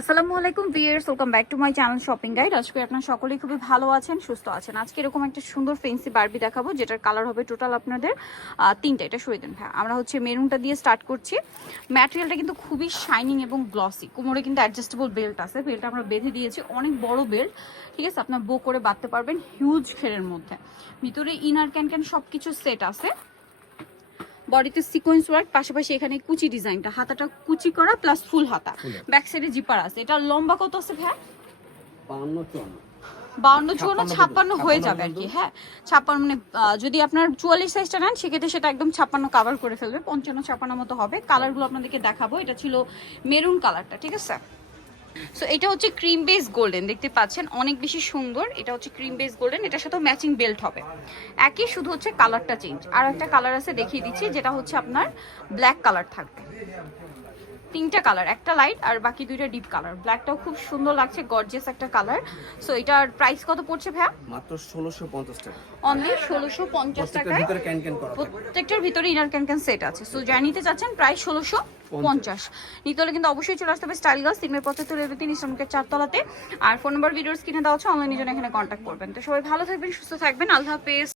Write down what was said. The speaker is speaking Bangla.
আসসালামু আলাইকুম viewers, welcome back to my channel shopping guide. আজকে আপনারা সকলেই খুবই ভালো আছেন, সুস্থ আছেন। আজকে এরকম একটা সুন্দর ফেন্সি বারবি দেখাবো, যেটার কালার হবে টোটাল আপনাদের তিনটা। এটা সরিয়ে দেন ভাই। আমরা হচ্ছে মেরুনটা দিয়ে স্টার্ট করছি। ম্যাটেরিয়ালটা কিন্তু খুবই শাইনিং এবং গ্লসি। কোমরে কিন্তু অ্যাডজাস্টেবল বেল্ট আছে, বেল্টটা আমরা বেঁধে দিয়েছি, অনেক বড় বেল্ট, ঠিক আছে। আপনার বো করে বাঁধতে পারবেন, হিউজ ঘেরের মধ্যে। ভিতরে ইনার ক্যান সব কিছু সেট আছে। বডিতে সিকোয়েন্স ওয়ার্ক, পাশাপাশি এখানে কুচি ডিজাইনটা, হাতাটা কুচি করা প্লাস ফুল হাতা, ব্যাক সাইডে জিপার আছে। এটা লম্বা কত আছে ভাই? 52 56 হয়ে যাবে আর কি। হ্যাঁ 56, মানে যদি আপনার 44 সাইজটা নেন সেক্ষেত্রে সেটা একদম 56 কাভার করে ফেলবে, 55 56 মতো হবে। কালারগুলো আপনাদেরকে দেখাবো। এটা ছিল মেরুন কালারটা, ঠিক আছে। সো এটা হচ্ছে ক্রিম বেস গোল্ডেন, দেখতে পাচ্ছেন অনেক বেশি সুন্দর। এটা হচ্ছে ক্রিম বেস গোল্ডেন, এটার সাথে ম্যাচিং বেল্ট হবে। একই, শুধু হচ্ছে কালারটা চেঞ্জ। আর একটা কালার আছে দেখিয়ে দিচ্ছি, যেটা হচ্ছে আপনার ব্ল্যাক কালার থাকবে। তিনটা কালার, একটা লাইট আর বাকি দুইটা ডিপ কালার। ব্ল্যাকটাও খুব সুন্দর লাগছে, গর্জিয়াস একটা কালার। সো এটার প্রাইস কত পড়ছে ভাইয়া? মাত্র 1650 টাকা। অনলি 1650 টাকায় প্রত্যেকটার ভিতরে ইনার ক্যান সেট আছে। সো যা নিতে চাচ্ছেন প্রাইস 1650 নিতে হলে কিন্তু অবশ্যই চলে আসতে হবে স্টাইল গার্লস 375 ইসলামকের 4 তলাতে। আর ফোন নাম্বার ভিডিওস কিনে দেওয়া হচ্ছে, অনলাইনে জন্য এখানে কন্ট্যাক্ট করবেন। তো সবাই ভালো থাকবেন, সুস্থ থাকবেন, আল্লাহ হাফেজ।